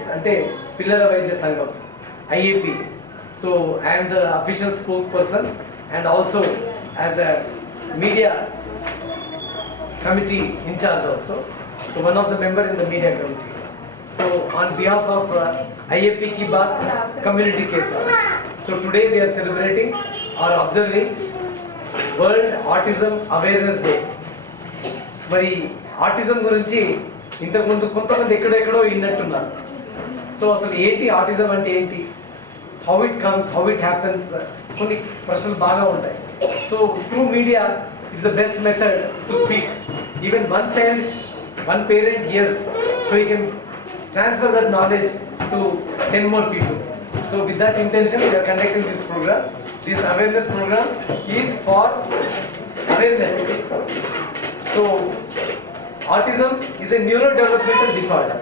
And అంటే పిల్లల వైద్య సంఘం IAP so I'm the official spokesperson and also as a media committee in charge also. So one of the member in the media committee. So on behalf of uh, IAP Ki Baat community case. So today we are celebrating or observing World Autism Awareness Day. మరి autism గురించి ఇంతకుముందు కొంతమంది ఎక్కడెక్కడో విన్నట్టున్నారు so అసలు ఏంటి autism అంటే ఏంటి how it comes how it happens కొన్ని ప్రశ్నలు బాగా ఉంటాయి. So through media it's the best method to speak even one child one parent hears so you can transfer that knowledge to ten more people so with that intention we're conducting this programme this awareness programme is for awareness so autism is a neuro developmental disorder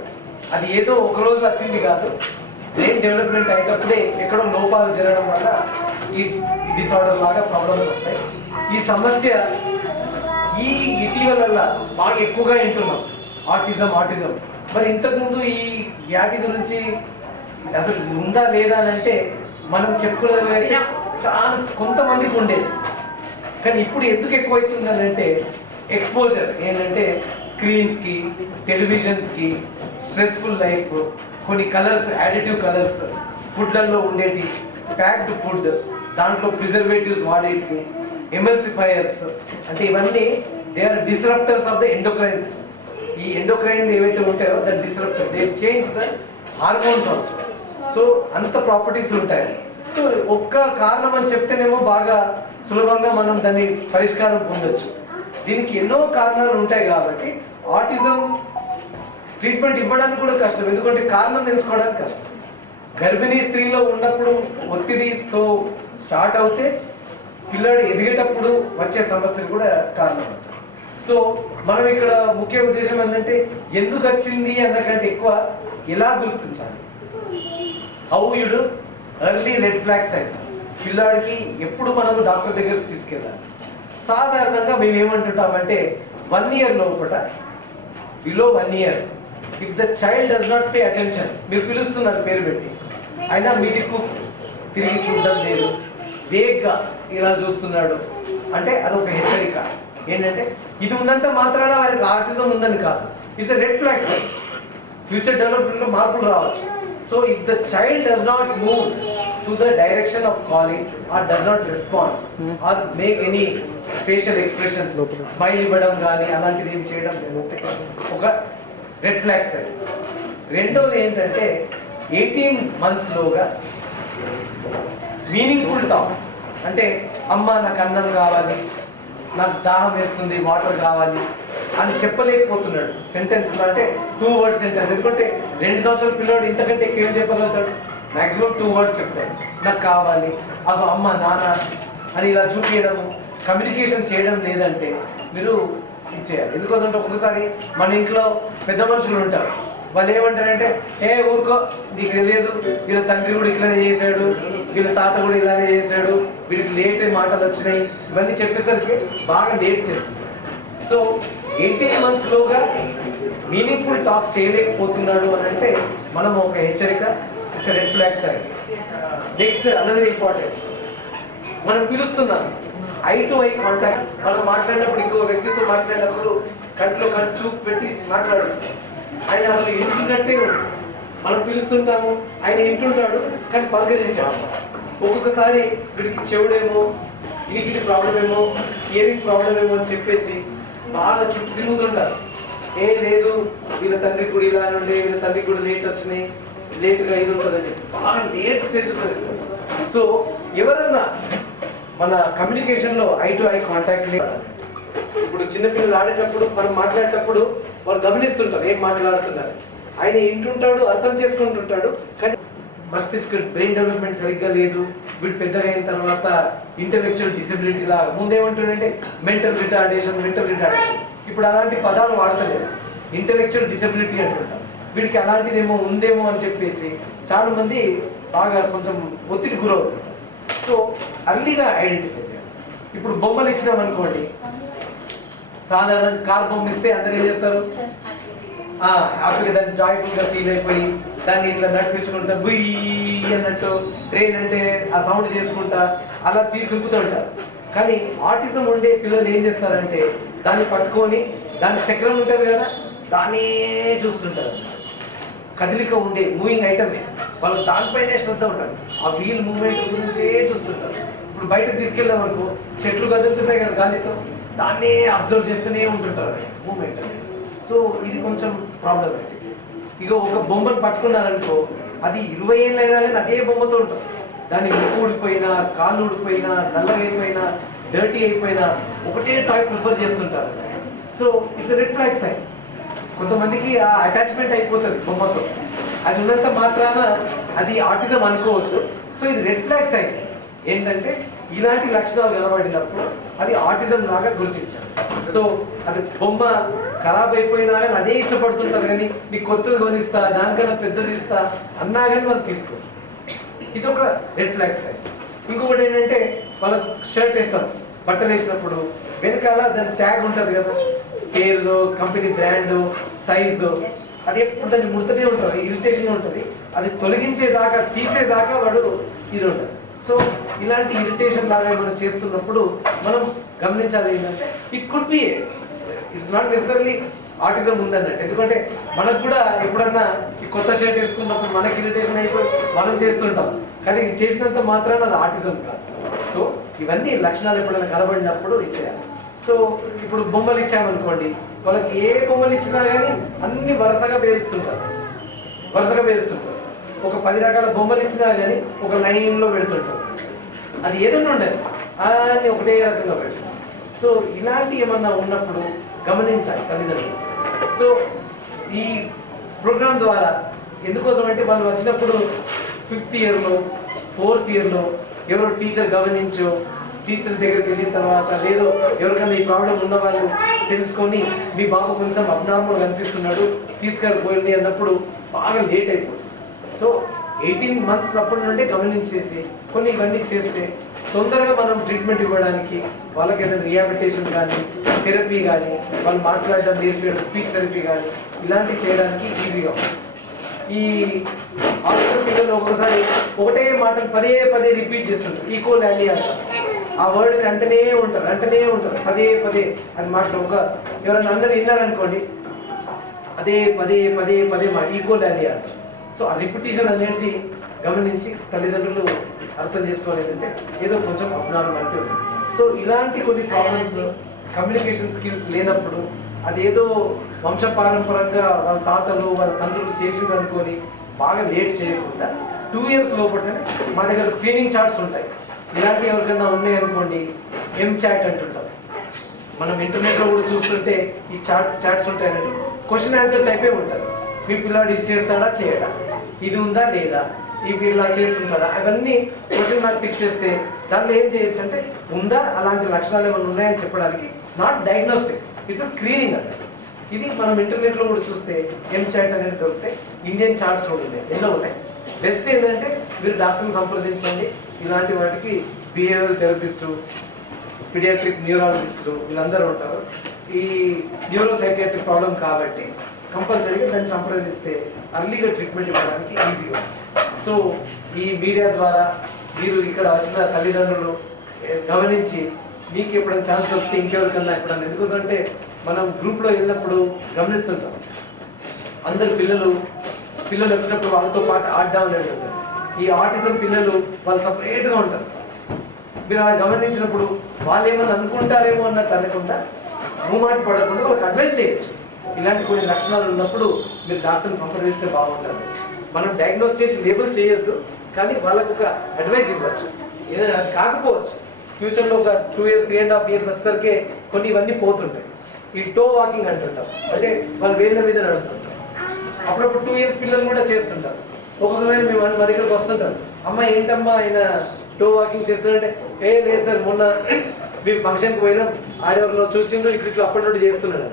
అది ఏదో ఒక రోజు వచ్చింది కాదు. Brain development అయ్యేటప్పుడే ఎక్కడో లోపాలు జరగడం వల్ల ఈ డిసార్డర్ లాగా ప్రాబ్లమ్స్ వస్తాయి. ఈ సమస్య ఈ ఇటీవల బాగా ఎక్కువగా వింటున్నాం. ఆటిజం ఆటిజం మరి ఇంతకుముందు ఈ వ్యాధి గురించి అసలు ఉందా లేదా అని అంటే మనం చెప్పుకోలేదు చాలా కొంతమందికి ఉండేది. కానీ ఇప్పుడు ఎందుకు ఎక్కువైతుందని అంటే ఎక్స్పోజర్ ఏంటంటే స్క్రీన్స్కి టెలివిజన్స్కి స్ట్రెస్ఫుల్ లైఫ్ కొన్ని కలర్స్ యాడిటివ్ కలర్స్ ఫుడ్లలో ఉండేటి ప్యాక్డ్ ఫుడ్ దాంట్లో ప్రిజర్వేటివ్స్ వాడేటి ఎమల్సిఫైయర్స్ అంటే ఇవన్నీ they are disruptors of the endocrines ఈ ఎండోక్రైన్ ఏవైతే ఉంటాయో the disruptor they change the hormones also so అంత ప్రాపర్టీస్ ఉంటాయి. సో ఒక్క కారణం అని చెప్తేనేమో బాగా సులభంగా మనం దాన్ని పరిష్కారం పొందొచ్చు. దీనికి ఎన్నో కారణాలు ఉంటాయి కాబట్టి ఆటిజం ట్రీట్మెంట్ ఇవ్వడానికి కూడా కష్టం. ఎందుకంటే కారణం తెలుసుకోవడానికి కష్టం. గర్భిణీ స్త్రీలో ఉన్నప్పుడు ఒత్తిడితో స్టార్ట్ అవుతే పిల్లాడు ఎదిగేటప్పుడు వచ్చే సమస్యలు కూడా కారణం సో మనం ఇక్కడ ముఖ్య ఉద్దేశం ఏంటంటే ఎందుకు వచ్చింది అన్నకంటే ఎక్కువ ఎలా గుర్తించాలి? How యుడు early red flag signs పిల్లాడికి ఎప్పుడు మనము డాక్టర్ దగ్గరకు తీసుకెళ్ళాలి? సాధారణంగా మేము ఏమంటుంటామంటే వన్ ఇయర్ లోపల below one year if the child does not pay attention మీరు పిలుస్తున్నారు పేరు పెట్టి అయినా మీ దిక్కు తిరిగి చూడడం లేదు. వేగ్గా ఇలా చూస్తున్నాడు. అంటే అదొక హెచ్చరిక. ఏంటంటే ఇది ఉన్నంత మాత్రాన వారికి ఆర్టిజం ఉందని కాదు. It's red flag sign future డెవలప్మెంట్లో మార్పులు రావచ్చు. So if the child does not move to the direction of calling or does not respond or make any facial expressions smile ఇవ్వడం కానీ అలాంటిది ఏం చేయడం లేదంటే ఒక రెడ్ ఫ్లాగ్ సైన్ రెండోది ఏంటంటే ఎయిటీన్ మంత్స్లోగా మీనింగ్ఫుల్ టాక్స్ అంటే అమ్మ నాకు అన్నం కావాలి నాకు దాహం వేస్తుంది వాటర్ కావాలి అని చెప్పలేకపోతున్నాడు. సెంటెన్స్ అంటే టూ వర్డ్స్ సెంటెన్స్ ఎందుకంటే రెండు సంవత్సరాల పిల్లవాడు ఇంతకంటే ఎక్కువ ఏం చెప్పగలుగుతాడు? మ్యాక్సిమం టూ వర్డ్స్ చెప్తారు. నాకు కావాలి అగో అమ్మ నాన్న అని ఇలా చూపించడము కమ్యూనికేషన్ చేయడం లేదంటే మీరు ఇచ్చేయాలి ఎందుకోసంటే ఒకసారి మన ఇంట్లో పెద్ద మనుషులు ఉంటారు. వాళ్ళు ఏమంటారంటే ఏ ఊరుకో నీకు తెలియదు వీళ్ళ తండ్రి కూడా ఇట్లానే చేశాడు వీళ్ళ తాత కూడా ఇలానే చేశాడు వీడికి లేట్ మాటలు వచ్చినాయి. ఇవన్నీ చెప్పేసరికి బాగా లేట్ చేస్తుంది. సో ఎయిటీన్ మంత్స్ లోగా మీనింగ్ఫుల్ టాక్స్ చేయలేకపోతున్నాడు అని అంటే మనం ఒక హెచ్చరిక it's red flag side next అన్నది ఇంపార్టెంట్ మనం పిలుస్తున్నాం. ఐ టు ఐ కాంటాక్ట్ మనం మాట్లాడినప్పుడు ఇంకో వ్యక్తితో మాట్లాడినప్పుడు కంట్లో కంటి చూపు పెట్టి మాట్లాడుతున్నాం ఆయన అసలు ఇంటున్నట్టే మనం పిలుస్తుంటాము ఆయన ఇంటుంటాడు కానీ పలకరించాము ఒక్కొక్కసారి వీడికి చెవుడేమో ఇనికిటి ప్రాబ్లం ఏమో ఇయరింగ్ ప్రాబ్లం ఏమో అని చెప్పేసి బాగా చుట్టూ తిరుగుతుంటారు ఏ లేదు వీళ్ళ తండ్రి కూడా ఇలా నుండి వీళ్ళ తండ్రి కూడా లేట్ వచ్చినాయి. లేట్గా ఇది ఉంటుందని చెప్పి బాగా లేట్ స్టేజ్ సో ఎవరన్నా మన కమ్యూనికేషన్లో ఐ టు ఐ కాంటాక్ట్ ఇప్పుడు చిన్నపిల్లలు ఆడేటప్పుడు మనం మాట్లాడేటప్పుడు వాళ్ళు గమనిస్తుంటారు ఏం మాట్లాడుతున్నారు. ఆయన ఇంటుంటాడు అర్థం చేసుకుంటుంటాడు కానీ మస్తిష్క బ్రెయిన్ డెవలప్మెంట్ సరిగ్గా లేదు. వీడు పెద్దగా అయిన తర్వాత ఇంటలెక్చువల్ డిసెబిలిటీ లాగా ముందేమంటుండే మెంటల్ రిటార్డేషన్ మెంటల్ రిటార్డేషన్ ఇప్పుడు అలాంటి పదాలు వాడతలేదు. ఇంటలెక్చువల్ డిసెబిలిటీ అంటుంటారు. వీడికి అలాంటిదేమో ఉందేమో అని చెప్పేసి చాలా మంది బాగా కొంచెం ఒత్తిడి గురవుతుంది సో అర్లీగా ఐడెంటిఫై చేయాలి. ఇప్పుడు బొమ్మలు ఇచ్చినాం అనుకోండి. సాధారణ కార్ బొమ్మ ఇస్తే అందరు ఏం చేస్తారు? హ్యాపీగా దాన్ని జాయ్ఫుల్గా ఫీల్ అయిపోయి దాన్ని ఇట్లా నడిపించుకుంటా బుయ్యి అన్నట్టు ట్రైన్ అంటే ఆ సౌండ్ చేసుకుంటా అలా తీరు ఉంటారు. కానీ ఆటిజం ఉండే పిల్లలు ఏం చేస్తారంటే దాన్ని పట్టుకొని దాని చక్రం ఉంటుంది కదా దాన్నే చూస్తుంటారు. కదలిక ఉండే మూవింగ్ ఐటమే వాళ్ళు దానిపైనే శ్రద్ధ ఉంటారు. ఆ వీల్ మూవ్మెంట్ గురించే చూస్తుంటారు. ఇప్పుడు బయట తీసుకెళ్ళే వరకు చెట్లు కదులుతుంటాయి కదా గాలితో దాన్నే అబ్జర్వ్ చేస్తూనే ఉంటుంటారు మూమెంట్ అనేది. సో ఇది కొంచెం ప్రాబ్లం అయితే ఇక ఒక బొమ్మను పట్టుకున్నారనుకో అది ఇరవై ఏళ్ళు అయినా కానీ అదే బొమ్మతో ఉంటాం. దాన్ని ముక్కు ఊడిపోయినా కాళ్ళు ఊడిపోయినా నల్లగైపోయినా అయిపోయినా డర్టీ అయిపోయినా ఒకటే టాయ్ ప్రిఫర్ చేస్తుంటారు. So it's red flag sign కొంతమందికి ఆ అటాచ్మెంట్ అయిపోతుంది బొమ్మతో. అది ఉన్నంత మాత్రాన అది ఆటిజం అనుకోవచ్చు సో ఇది రెడ్ ఫ్లాగ్ సైన్స్ ఏంటంటే ఇలాంటి లక్షణాలు కనబడినప్పుడు అది ఆటిజం లాగా గుర్తించాలి. సో అది బొమ్మ ఖరాబ్ అయిపోయినా కానీ అదే ఇష్టపడుతుంటారు కానీ నీకు కొత్తది కొనిస్తా దానికన్నా పెద్దది ఇస్తా అన్నా కానీ వాళ్ళు తీసుకో ఇది ఒక రెడ్ ఫ్లాగ్ సైన్ ఇంకొకటి ఏంటంటే వాళ్ళకు షర్ట్ వేస్తాం. బట్టలు వేసినప్పుడు వెనకాల దాని ట్యాగ్ ఉంటుంది కదా. పేరుదో కంపెనీ బ్రాండ్ సైజ్దో అది ఎప్పుడు దాన్ని ముడతనే ఉంటుంది ఇరిటేషన్ ఉంటుంది. అది తొలగించేదాకా తీసేదాకా వాడు ఇది ఉంటుంది. సో ఇలాంటి ఇరిటేషన్ లాగా మనం చేస్తున్నప్పుడు మనం గమనించాలి ఏంటంటే it could be it's not necessary autism ఉందన్నట్టు. ఎందుకంటే మనకు కూడా ఎప్పుడన్నా ఈ కొత్త షర్ట్ వేసుకున్నప్పుడు మనకి ఇరిటేషన్ అయిపోయి మనం చేస్తుంటాం. కానీ చేసినంత మాత్రాన అది ఆటిజం కాదు. సో ఇవన్నీ లక్షణాలు ఎప్పుడైనా కనబడినప్పుడు ఇచ్చేయాలి సో ఇప్పుడు బొమ్మలు ఇచ్చామనుకోండి వాళ్ళకి ఏ బొమ్మలు ఇచ్చినా కానీ అన్ని వరుసగా పేరుస్తుంటారు వరుసగా పేరుస్తుంటారు ఒక పది రకాల బొమ్మలు ఇచ్చినా కానీ ఒక లైన్లో పెడుతుంటారు. అది ఏదైనా ఉండదు అన్ని ఒకటే రకంగా పెడతారు. సో ఇలాంటి ఏమన్నా ఉన్నప్పుడు గమనించాలి తల్లిదండ్రులు. సో ఈ ప్రోగ్రామ్ ద్వారా ఎందుకోసం అంటే వాళ్ళు వచ్చినప్పుడు ఫిఫ్త్ ఇయర్లో ఫోర్త్ ఇయర్లో ఎవరో టీచర్ గమనించో టీచర్ దగ్గరికి వెళ్ళిన తర్వాత లేదో ఎవరికైనా ఈ ప్రాబ్లం ఉన్నవాళ్ళు తెలుసుకొని మీ బాబు కొంచెం అబ్నార్మల్ కనిపిస్తున్నాడు తీసుకెళ్ళిపోయింది అన్నప్పుడు బాగా లేట్ అయిపోతుంది. సో ఎయిటీన్ మంత్స్ అప్పటి నుండే గమనించేసి కొన్ని ఇవన్నీ చేస్తే తొందరగా మనం ట్రీట్మెంట్ ఇవ్వడానికి వాళ్ళకి ఏదైనా రిహాబిలిటేషన్ కానీ థెరపీ కానీ వాళ్ళు మాట్లాడడం నేర్పించడం స్పీచ్ థెరపీ కానీ ఇలాంటివి చేయడానికి ఈజీగా ఈ హాస్పిటల్ పిల్లలు ఒక్కొక్కసారి ఒకటే మాటలు పదే పదే రిపీట్ చేస్తుంటారు ఈకో ల్యాలీ అంటారు ఆ వర్డ్ని అంటనే ఉంటారు అంటనే ఉంటారు. పదే పదే. అది మాటలు ఒక ఎవరైనా అందరు విన్నారనుకోండి అదే పదే పదే పదే మా ఈకో ల్యాలీ అంటారు సో ఆ రిపిటేషన్ అనేది గమనించి తల్లిదండ్రులు అర్థం చేసుకోవాలి ఏంటంటే ఏదో కొంచెం అబ్నార్మాలిటీ ఉంది. సో ఇలాంటి కొన్ని ప్రాబ్లమ్స్ కమ్యూనికేషన్ స్కిల్స్ లేనప్పుడు అదేదో వంశపారంపరంగా వాళ్ళ తాతలు వాళ్ళ తండ్రులు చేసింది అనుకొని బాగా లేట్ చేయకుండా టూ ఇయర్స్ లోపలనే మా దగ్గర స్క్రీనింగ్ చార్ట్స్ ఉంటాయి. ఇలాంటి ఎవరికైనా ఉన్నాయనుకోండి ఎం చాట్ అంటుంటాం. మనం ఇంటర్నెట్లో కూడా చూస్తుంటే ఈ చాట్ చాట్స్ ఉంటాయండి క్వశ్చన్ ఆన్సర్ టైపే ఉంటుంది. మీ పిల్లాడు ఇది చేస్తాడా చేయడా? ఇది ఉందా లేదా? ఈ పిల్ల చేస్తుంటాడా? అవన్నీ క్వశ్చన్ మార్క్ పిక్ చేస్తే దాంట్లో ఏం చేయొచ్చు అంటే ఉందా అలాంటి లక్షణాలు ఏమైనా ఉన్నాయని చెప్పడానికి నాట్ డయాగ్నోస్టిక్ ఇట్స్ స్క్రీనింగ్ అంటే ఇది మనం ఇంటర్నెట్లో కూడా చూస్తే ఎం చాట్ అనేది దొరికితే ఇండియన్ చాట్స్ కూడా ఉన్నాయి. ఎన్నో ఉన్నాయి. బెస్ట్ ఏంటంటే మీరు డాక్టర్ని సంప్రదించండి. ఇలాంటి వాటికి బిహేవియర్ థెరపిస్టు పీడియాట్రిక్ న్యూరాలజిస్టులు వీళ్ళందరూ ఉంటారు. ఈ న్యూరో సైకియాట్రిక్ ప్రాబ్లం కాబట్టి కంపల్సరీగా దాన్ని సంప్రదిస్తే అర్లీగా ట్రీట్మెంట్ ఇవ్వడానికి ఈజీగా సో ఈ మీడియా ద్వారా మీరు ఇక్కడ వచ్చిన తల్లిదండ్రులు గమనించి మీకు ఎప్పుడైనా ఛాన్స్ దొరికితే ఇంకెవరికన్నా ఎప్పుడన్నా. ఎందుకంటే మనం గ్రూప్లో వెళ్ళినప్పుడు గమనిస్తుంటాం. అందరు పిల్లలు పిల్లలు వచ్చినప్పుడు వాళ్ళతో పాటు ఆడడం అనేది ఉంటుంది. ఈ ఆటిజం పిల్లలు వాళ్ళు సపరేట్గా ఉంటారు. మీరు అలా గమనించినప్పుడు వాళ్ళు ఏమైనా అనుకుంటారేమో అన్నట్టు అనకుండా మూమెంట్ పడకుండా వాళ్ళకి అడ్వైస్ చేయొచ్చు. ఇలాంటి కొన్ని లక్షణాలు ఉన్నప్పుడు మీరు డాక్టర్ని సంప్రదిస్తే బాగుంటుంది. మనం డయాగ్నోస్ చేసి లేబుల్ చేయొద్దు కానీ వాళ్ళకు ఒక అడ్వైస్ ఇవ్వచ్చు. ఏదైనా అది కాకపోవచ్చు. ఫ్యూచర్లో ఒక two years three and half years వచ్చేసరికి కొన్ని ఇవన్నీ పోతుంటాయి. ఈ టో వాకింగ్ అంటుంటాం. అంటే వాళ్ళు వేళ్ళ మీద నడుస్తుంటారు. అప్పుడప్పుడు టూ ఇయర్స్ పిల్లలు కూడా చేస్తుంటారు. ఒక్కొక్కసారి మేము మా దగ్గరకు వస్తుంటారు. అమ్మ ఏంటమ్మా ఆయన టో వాకింగ్ చేస్తున్నారంటే ఏ లేదు సార్ మొన్న మేము ఫంక్షన్కి పోయినాం. ఆడెవరిలో చూసిండ్రు ఇట్లా ఇట్లా అప్పటి నుండి చేస్తున్నాడు.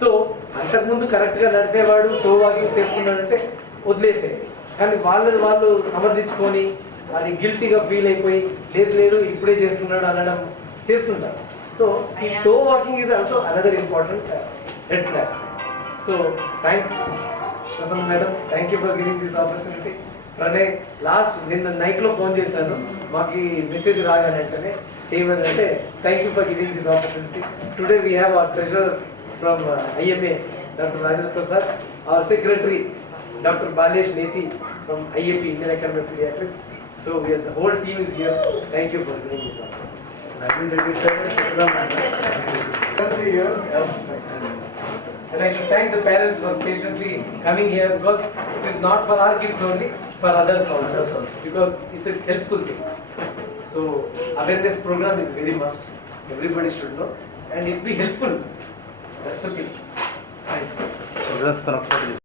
సో అంతకుముందు కరెక్ట్గా నడిచేవాడు టో వాకింగ్ చేస్తున్నాడంటే వదిలేసే కానీ వాళ్ళది వాళ్ళు సమర్థించుకొని అది గిల్టీగా ఫీల్ అయిపోయి లేదు లేదు ఇప్పుడే చేస్తున్నాడు అనడం చేస్తుంటారు. సో ఈ toe walking is also another important red flags. So thanks, Prasanna madam. Thank you for giving this opportunity. Pranay last నిన్న నైట్లో ఫోన్ చేశాను. మాకు ఈ మెసేజ్ రాగానే వెంటనే చేయమని అంటే thank you for giving this opportunity today we have our treasurer from IMA doctor Rajendra Prasad our secretary doctor Balesh Neti from IAP Indian academy of paediatrics so we're the whole team is here thank you for giving this opportunity And I should thank the parents for patiently coming here because it is not for our kids only, for others also. Because it's a helpful thing. So awareness program is very must. Everybody should know and it be helpful. That's the thing. Fine.